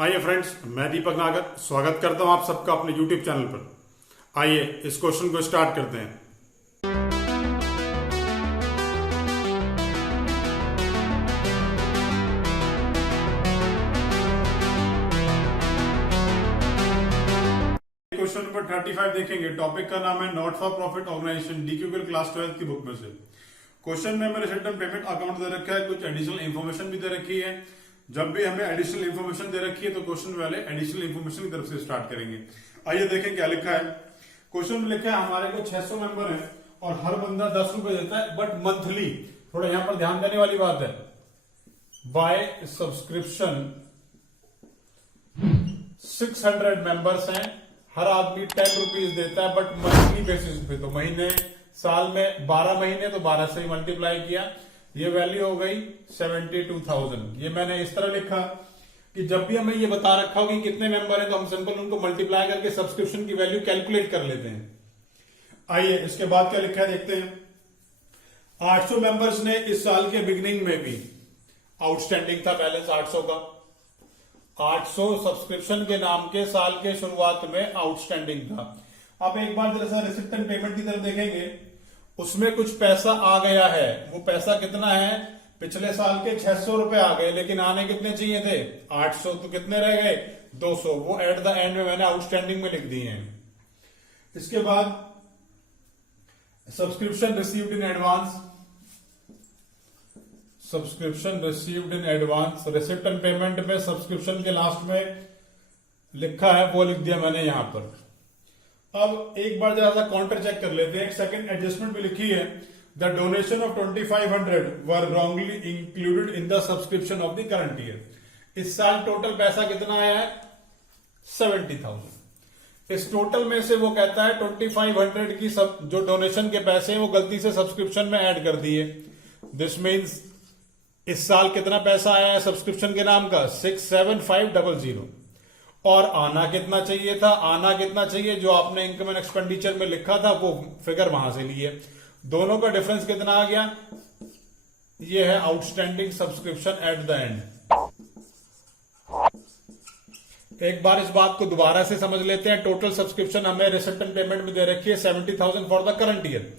आइए फ्रेंड्स, मैं दीपक नागर स्वागत करता हूं आप सबका अपने YouTube चैनल पर। आइए इस क्वेश्चन को स्टार्ट करते हैं। क्वेश्चन नंबर 35 देखेंगे। टॉपिक का नाम है not for profit organisation, DQL class 12 की बुक में से। क्वेश्चन में मेरे रिटर्न पेमेंट अकाउंट दे रखा है, कुछ एडिशनल इंफॉर्मेशन भी दे रखी है। जब भी हमें एडिशनल इंफॉर्मेशन दे रखी है तो क्वेश्चन वाले एडिशनल इंफॉर्मेशन की तरफ से स्टार्ट करेंगे। आइए देखें क्या लिखा है। क्वेश्चन में लिखा है हमारे को 600 मेंबर है और हर बंदा 10 रुपए देता है, बट मंथली, थोड़ा यहां पर ध्यान देने वाली बात है, बाय सब्सक्रिप्शन 600 मेंबर्स हैं, हर आदमी 10 रुपीज देता है, बट मंथली बेसिस पे, तो महीने साल में 12 महीने तो 12 से ही मल्टीप्लाई किया, ये वैल्यू हो गई 72,000। ये मैंने इस तरह लिखा कि जब भी हमें ये बता रखा हो कि कितने मेंबर हैं तो हम सिंपल उनको मल्टीप्लाई करके सब्सक्रिप्शन की वैल्यू कैलकुलेट कर लेते हैं। आइए इसके बाद क्या लिखा है देखते हैं। 800 मेंबर्स ने इस साल के बिगिनिंग में भी, आउटस्टैंडिंग था बैलेंस 800 का, 800 सब्सक्रिप्शन के नाम के साल के शुरुआत में आउटस्टैंडिंग था। अब एक बार जैसा रिसिप्ट एंड पेमेंट की तरफ देखेंगे, उसमें कुछ पैसा आ गया है। वो पैसा कितना है? पिछले साल के 600 रुपए आ गए, लेकिन आने कितने चाहिए थे? 800, तो कितने रह गए? 200। वो एट द एंड में मैंने आउटस्टैंडिंग में लिख दिए हैं। इसके बाद subscription received in advance, subscription received in advance, receipt and payment में सब्सक्रिप्शन के लास्ट में लिखा है वो लिख दिया मैंने यहां पर। अब एक बार जरा सा काउंटर चेक कर लेते हैं। एक सेकंड एडजस्टमेंट भी लिखी है, the donation of 2500 were wrongly included in the subscription of the current year. इस साल टोटल पैसा कितना आया है? 70,000। इस टोटल में से वो कहता है 2500 की सब जो डोनेशन के पैसे हैं वो गलती से सब्सक्रिप्शन में ऐड कर दिए। दिस मीन्स इस साल कितना पैसा आया है सब्सक्रिप्शन के नाम का? 67500। और आना कितना चाहिए था? आना कितना चाहिए जो आपने इनकम एंड एक्सपेंडिचर में लिखा था वो फिगर वहां से लिए। दोनों का डिफरेंस कितना आ गया? ये है outstanding subscription at the end. एक बार इस बात को दोबारा से समझ लेते हैं। टोटल सब्सक्रिप्शन हमें रिसिप्ट एंड पेमेंट में दे रखी है 70,000 फॉर द करंट ईयर।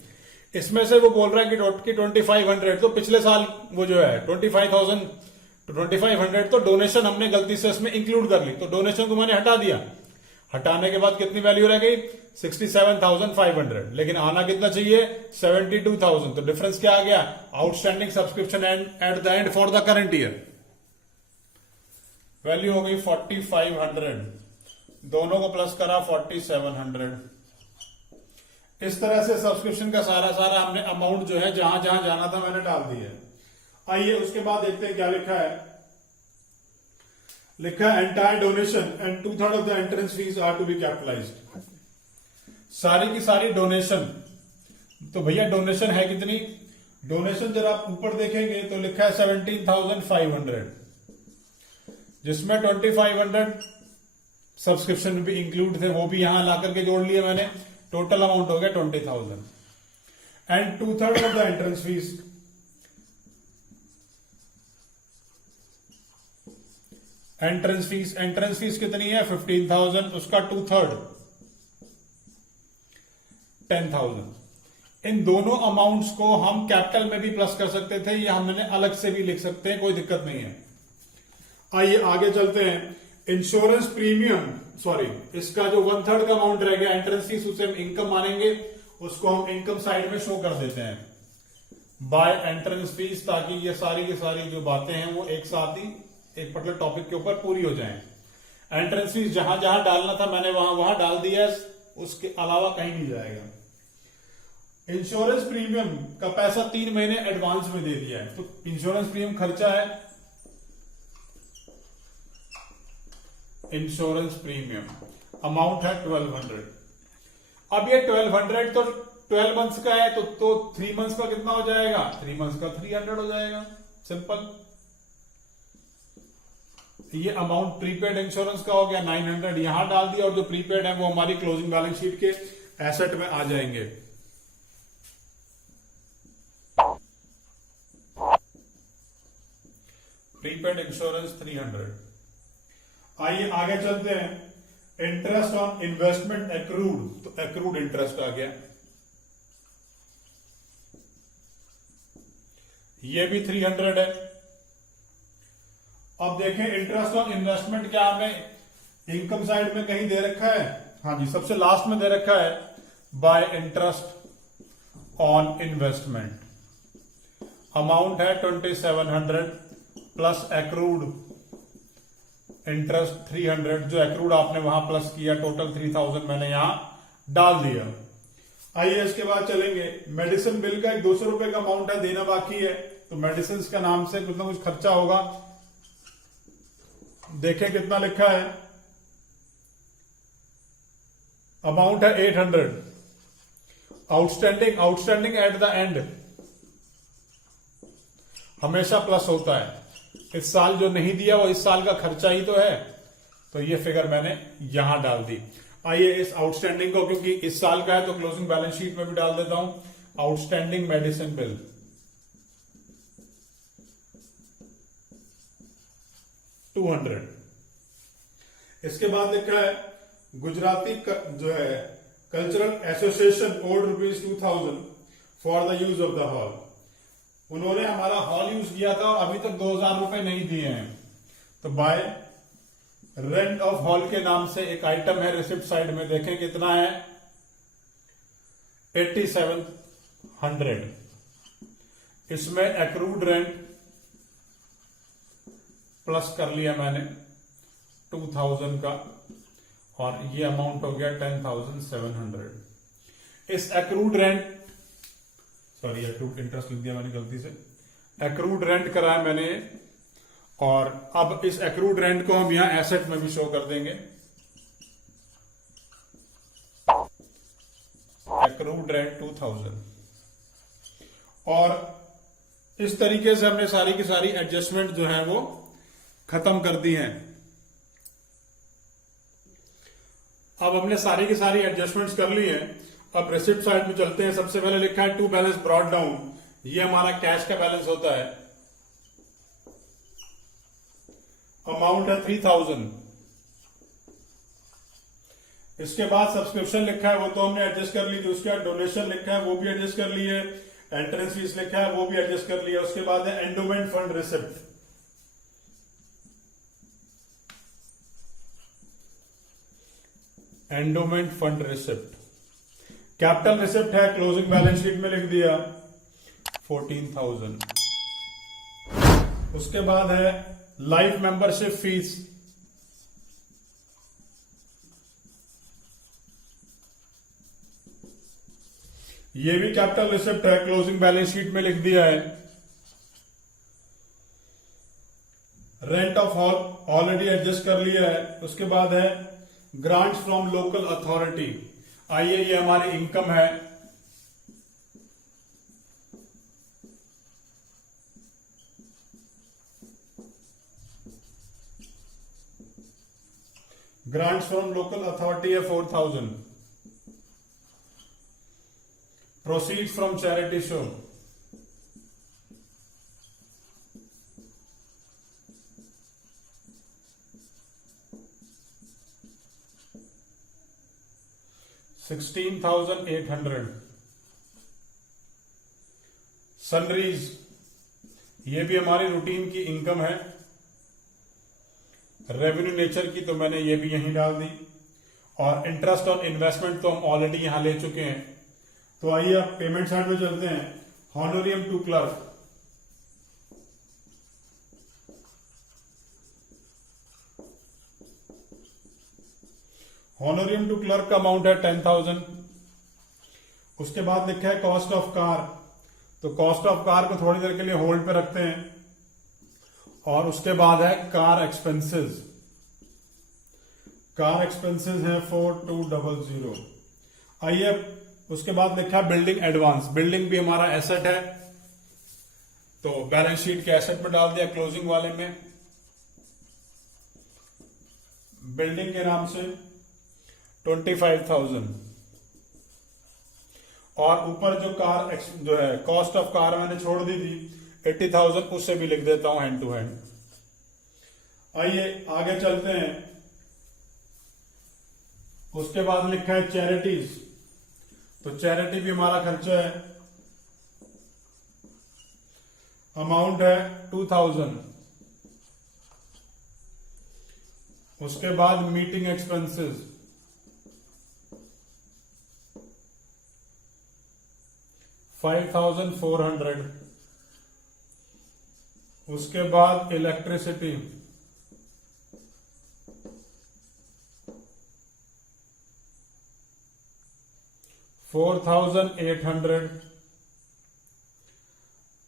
इसमें से वो बोल रहा है कि 2500, तो पिछले साल वो जो है 25,000 तो 2500 तो डोनेशन हमने गलती से इसमें इंक्लूड कर ली, तो डोनेशन को मैंने हटा दिया। हटाने के बाद कितनी वैल्यू रह गई? 67,500। लेकिन आना कितना चाहिए? 72,000। तो डिफरेंस क्या आ गया? Outstanding subscription at the end for the current year value हो गई 4500। दोनों को प्लस करा 4700। इस तरह से सब्सक्रिप्शन का सारा हमने अमाउंट जो है जहां जहां जाना था मैंने डाल दिया है। आइए उसके बाद देखते हैं क्या लिखा है। लिखा है entire donation and 2/3 of the entrance fees are to be capitalised. सारी की सारी डोनेशन, तो भैया डोनेशन है कितनी? डोनेशन जरा आप ऊपर देखेंगे तो लिखा है 17,500, जिसमें 2,500 सब्सक्रिप्शन में भी इंक्लूड थे, वो भी यहां ला करके जोड़ लिए मैंने। टोटल अमाउंट हो गया 20,000 and 2/3 of the entrance fees. Entrance fees कितनी है? 15,000, उसका 2/3 10,000। इन दोनों अमाउंट्स को हम कैपिटल में भी प्लस कर सकते थे या हमने अलग से भी लिख सकते हैं, कोई दिक्कत नहीं है। आइए आगे चलते हैं। इंश्योरेंस प्रीमियम, सॉरी, इसका जो 1/3 का अमाउंट रह गया एंट्रेंस फीस, उसे हम इनकम मानेंगे, उसको हम इनकम साइड में शो कर देते हैं बाय एंट्रेंस फीस, ताकि ये सारी की सारी जो बातें हैं वो एक साथ ही एक पर्टिकुलर टॉपिक के ऊपर पूरी हो जाए। एंट्रेंस फीस जहां जहां डालना था मैंने वहां डाल दिया, उसके अलावा कहीं नहीं जाएगा। इंश्योरेंस प्रीमियम का पैसा 3 महीने एडवांस में दे दिया है, तो इंश्योरेंस प्रीमियम खर्चा है। इंश्योरेंस प्रीमियम अमाउंट है 1200। अब ये 1200 तो 12 मंथ्स का है, तो 3 मंथ्स का कितना हो जाएगा? 3 मंथ्स का 300 हो जाएगा, सिंपल। ये अमाउंट प्रीपेड इंश्योरेंस का हो गया 900, यहां डाल दिया, और जो प्रीपेड है वो हमारी क्लोजिंग बैलेंस शीट के एसेट में आ जाएंगे। Prepaid insurance 300। आइए आगे चलते हैं। इंटरेस्ट ऑन इन्वेस्टमेंट एक्रूड, तो एक्रूड इंटरेस्ट आ गया, ये भी 300 है। अब देखें इंटरेस्ट ऑन इन्वेस्टमेंट क्या हमें इनकम साइड में कहीं दे रखा है? हाँ जी, सबसे लास्ट में दे रखा है bye interest on investment. Amount है 2700 प्लस एक्रूड इंटरेस्ट 300, जो एक्रूड आपने वहां प्लस किया, टोटल 3000 मैंने यहां डाल दिया। आइए इसके बाद चलेंगे, मेडिसिन बिल का 200 रुपए का अमाउंट है, देना बाकी है, तो मेडिसिन का नाम से कुछ ना कुछ खर्चा होगा। देखें कितना लिखा है, अमाउंट है 800, आउटस्टैंडिंग एट द एंड हमेशा प्लस होता है। इस साल जो नहीं दिया वो इस साल का खर्चा ही तो है, तो ये फिगर मैंने यहां डाल दी। आइए इस आउटस्टैंडिंग को, क्योंकि इस साल का है तो क्लोजिंग बैलेंस शीट में भी डाल देता हूं, आउटस्टैंडिंग मेडिसिन बिल 200। इसके बाद लिखा है गुजराती जो है cultural association owed ₹2000 for the use of the hall. उन्होंने हमारा हॉल यूज किया था और अभी तक 2000 रुपए नहीं दिए हैं, तो बाय रेंट ऑफ हॉल के नाम से एक आइटम है रिसिप्ट साइड में, देखें कितना है 8700। इसमें एक्रूड रेंट प्लस कर लिया मैंने 2000 का, और ये अमाउंट हो गया 10700। इस accrued rent, sorry accrued interest लिख दिया मैंने गलती से, एक्रूड रेंट कराया मैंने, और अब इस एक्रूड रेंट को हम यहां एसेट में भी शो कर देंगे। एक्रूड रेंट 2000, और इस तरीके से हमने सारी की सारी एडजस्टमेंट जो है वो खत्म कर दी हैं। अब हमने सारी की सारी एडजस्टमेंट्स कर ली हैं। अब रिसिप्ट साइड में चलते हैं। सबसे पहले लिखा है टू बैलेंस ब्रॉट डाउन, ये हमारा कैश का बैलेंस होता है, अमाउंट है 3000। इसके बाद सब्सक्रिप्शन लिखा है, वो तो हमने एडजस्ट कर ली थी। उसके बाद डोनेशन लिखा है, वो भी एडजस्ट कर ली है। एंट्रेंस फीस लिखा है, वो भी एडजस्ट कर लिया। उसके बाद है endowment fund receipt, endowment fund receipt. Capital receipt है, क्लोजिंग बैलेंस शीट में लिख दिया 14000। उसके बाद है लाइफ मेंबरशिप फीस, ये भी कैपिटल रिसिप्ट है, क्लोजिंग बैलेंस शीट में लिख दिया है। Rent of hall already adjust कर लिया है। उसके बाद है ग्रांट्स फ्रॉम लोकल अथॉरिटी, आइए ये हमारी इनकम है। ग्रांट्स फ्रॉम लोकल अथॉरिटी है 4000। Proceeds from charity show, $16,800। Sundries, ये भी हमारी रूटीन की इनकम है, रेवेन्यू नेचर की, तो मैंने ये भी यहीं डाल दी। और इंटरेस्ट ऑन इन्वेस्टमेंट तो हम ऑलरेडी यहां ले चुके हैं। तो आइए अब पेमेंट साइड में चलते हैं। हॉनोरियम टू क्लर्क, हॉनोरियम टू क्लर्क का अमाउंट है 10,000। उसके बाद लिखा है कॉस्ट ऑफ कार, तो कॉस्ट ऑफ कार को थोड़ी देर के लिए होल्ड पे रखते हैं। और उसके बाद है कार एक्सपेंसेस, कार एक्सपेंसेस है 4200। आइए उसके बाद लिखा है बिल्डिंग एडवांस, बिल्डिंग भी हमारा एसेट है, तो बैलेंस शीट के एसेट में डाल दिया, क्लोजिंग वाले में बिल्डिंग के नाम से 25,000। और ऊपर जो कार जो है कॉस्ट ऑफ कार मैंने छोड़ दी थी 80,000, उससे भी लिख देता हूं हैंड टू हैंड। आइए आगे चलते हैं। उसके बाद लिखा है चैरिटीज, तो चैरिटी भी हमारा खर्चा है, अमाउंट है 2000। उसके बाद मीटिंग एक्सपेंसेस 5400। उसके बाद इलेक्ट्रिसिटी 4800।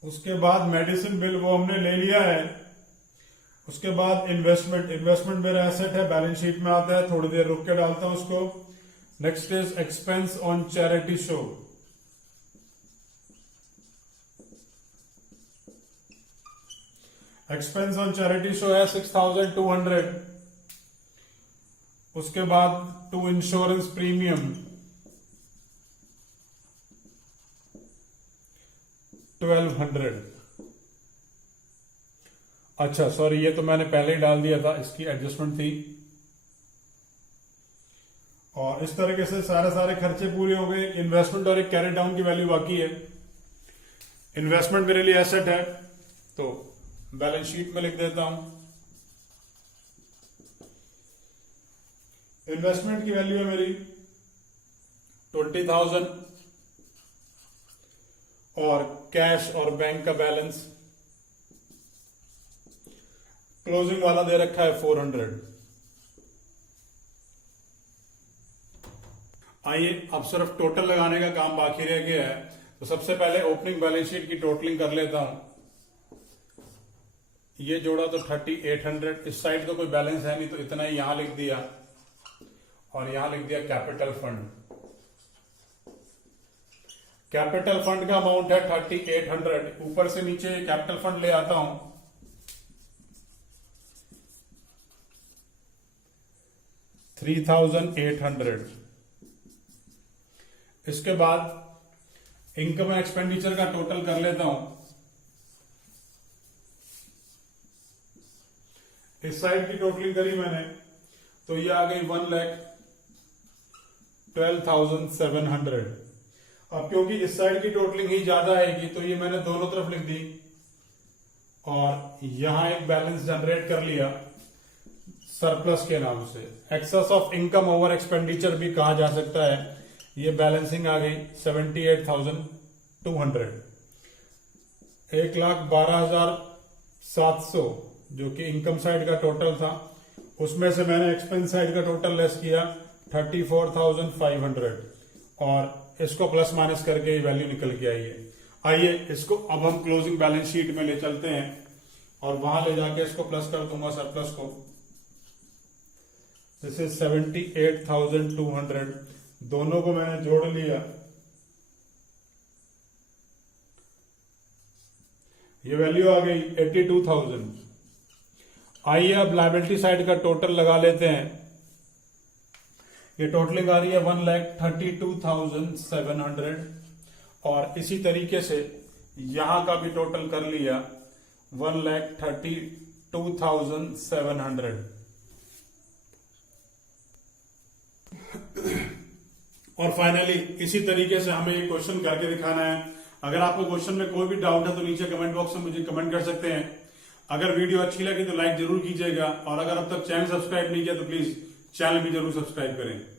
उसके बाद मेडिसिन बिल वो हमने ले लिया है। उसके बाद इन्वेस्टमेंट मेरा एसेट है, बैलेंस शीट में आता है, थोड़ी देर रुक के डालता हूं उसको। Next is expense on charity show, expense on charity show है 6200। उसके बाद टू इंश्योरेंस प्रीमियम 1200। अच्छा सॉरी, ये तो मैंने पहले ही डाल दिया था, इसकी एडजस्टमेंट थी। और इस तरीके से सारे खर्चे पूरे हो गए। इन्वेस्टमेंट और एक कैरी डाउन की वैल्यू बाकी है। इन्वेस्टमेंट मेरे लिए एसेट है, तो बैलेंस शीट में लिख देता हूं। इन्वेस्टमेंट की वैल्यू है मेरी 20,000 और कैश और बैंक का बैलेंस क्लोजिंग वाला दे रखा है 400। आइए अब सिर्फ टोटल लगाने का काम बाकी रह गया है। तो सबसे पहले ओपनिंग बैलेंस शीट की टोटलिंग कर लेता हूं। ये जोड़ा तो 3800। इस साइड तो कोई बैलेंस है नहीं, तो इतना ही यहां लिख दिया और यहां लिख दिया कैपिटल फंड। कैपिटल फंड का अमाउंट है 3800। ऊपर से नीचे कैपिटल फंड ले आता हूं। $3,800। इसके बाद इनकम एंड एक्सपेंडिचर का टोटल कर लेता हूं। इस साइड की टोटलिंग करी मैंने, तो ये आ गई 1,12,700। अब क्योंकि इस साइड की टोटलिंग ही ज्यादा आएगी, तो ये मैंने दोनों तरफ लिख दी और यहां एक बैलेंस जनरेट कर लिया सरप्लस के नाम से। Excess of income over expenditure भी कहा जा सकता है। ये बैलेंसिंग आ गई 78,200। 1,12,700 जो कि इनकम साइड का टोटल था, उसमें से मैंने एक्सपेंस साइड का टोटल लेस किया 34,500 और इसको प्लस माइनस करके ये वैल्यू निकल के आई है। आइए इसको अब हम क्लोजिंग बैलेंस शीट में ले चलते हैं और वहां ले जाके इसको प्लस कर दूंगा सरप्लस को। This is 78,200। दोनों को मैंने जोड़ लिया। ये वैल्यू आ गई 82,000। आइए अब लायबिलिटी साइड का टोटल लगा लेते हैं। ये टोटलिंग आ रही है 1,32,700 और इसी तरीके से यहां का भी टोटल कर लिया 1,32,700। और फाइनली इसी तरीके से हमें एक क्वेश्चन करके दिखाना है। अगर आपको क्वेश्चन में कोई भी डाउट है तो नीचे कमेंट बॉक्स में मुझे कमेंट कर सकते हैं। अगर वीडियो अच्छी लगी तो लाइक जरूर कीजिएगा और अगर अब तक चैनल सब्सक्राइब नहीं किया तो प्लीज चैनल भी जरूर सब्सक्राइब करें।